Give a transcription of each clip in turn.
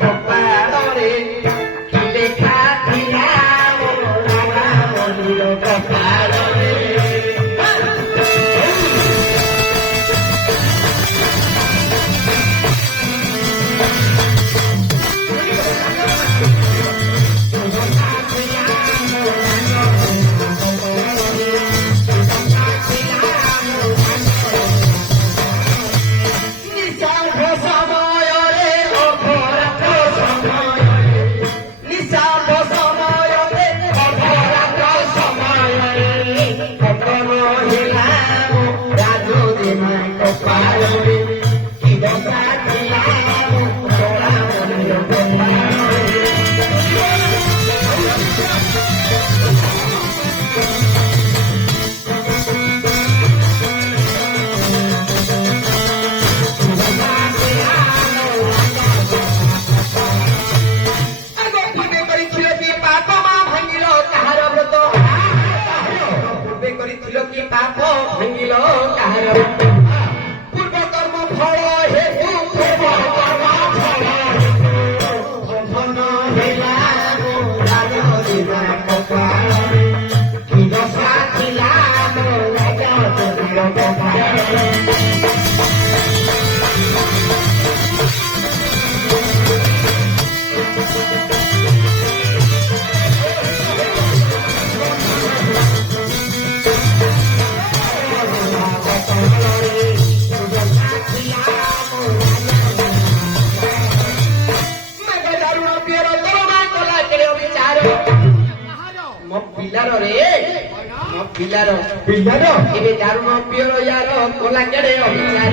କପାଳରେ କି ଲେଖା ଥିଲା ରାଧା ମଧୁର କପାଳରେ পাপ ভাঙিল কাহার পূর্ব কর্ম ফল হেতু ভজন হেলা কপালে কি দশা ଥିଲା ପିଲାର ଏବେ ଦାରୁଣ ପିଅର ୟାର କଲା କେଡେ ଅବିଚାର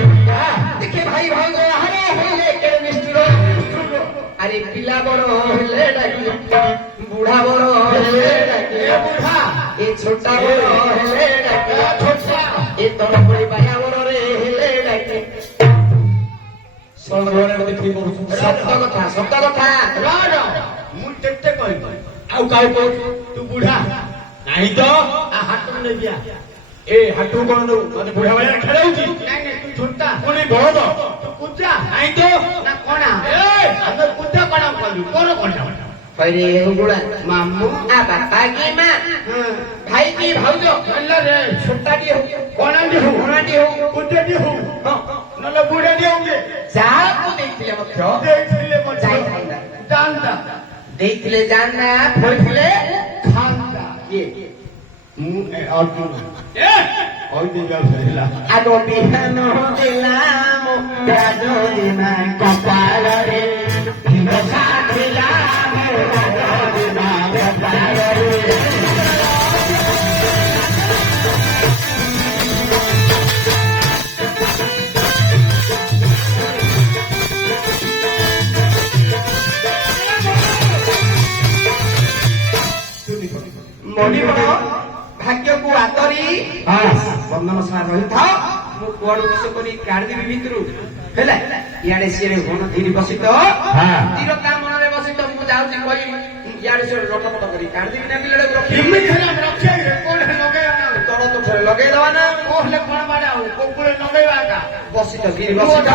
ଦେଖେ ଭାଇ ଭାଉଜ ଆହାର ହେଲେ କେଡେ ନିଷ୍ଠୁର ଆରେ ପିଲା ବଡ ହେଲେ ଡାକି ବୁଢା ବଡ ହେଲେ ଡାକି ବୁଢା ଏ ଛୋଟା ବଡ ହେଲେ ଡାକି ଛୋଟା ଏ ତଳ ପଡି ବାୟା ବଡରେ ହେଲେ ଡାକି ସତ କଥା ମୁଁ କେତେ କହିବି ଆଉ କାହା କହୁଛୁ ତୁ ବୁଢା ନାହିଁ ତ ହାଟକୁ ନେବିଆ ଏ ହାଟକୁ କଣ ନଉ ମାନେ ବୁଢା ଭଳିଆ ଖେଳଉଛି ତୁ ଛୋଟା ପୁଣି ବଳଦ ତୁ କୁଦା ନାହିଁ ତ ନା କଣା ଆମେ କୁଦା କଣା କଲୁ କଣ କଣା କହିଲେ ଗୁଡା ମାମୁ ବାପା କି ମା ଭାଇ କି ଭାଉଜ ରେ ଛୋଟାଟି ହଉ କଣାଟି ହଉ ଘଣାଟି ହଉ କୁଦାଟି ହଉ ନହେଲେ ବୁଢାଟି ହଉ ଯାହାକୁ ଦେଇଥିଲେ ମଧ୍ୟ ଯାଇଥାନ୍ତା ଜାଣତା ଦେଇଥିଲେ ଜାଣନା ଫଳିଥିଲେ ଖାନ୍ତା ମୁଁ ଅର୍ଜୁନ ଆଗ ବିହାନ ଦେଲା କପାଳରେ ମଣିବଣ ଭାଗ୍ୟକୁ ଆଦରି ବନ୍ଦନଶାଳା ରହିଥାଅ ମୁଁ କୁଆଡୁ ବିଷ କରି କାଢିଦେବି ଭିତରୁ ହେଲା ଇଆଡେ ସିଆଡେ ଘନ ଧୀରି ବସିତ ଧୀରତା ମନରେ ବସିତ ମୁଁ ଯାଉଛି କହି ଇଆଡେ ସିଆଡେ ଲଟପଟ କରି କାଢିଦେବି ନା ପିଲାଟାକୁ ତଳ ତୁଠରେ ଲଗେଇଦବା ନା କୋହେଲେ କଣ ମାଡା ଆଉ କୋକୁଳେ ଲଗେଇବା ବସିତ ଧୀରି ବସିତ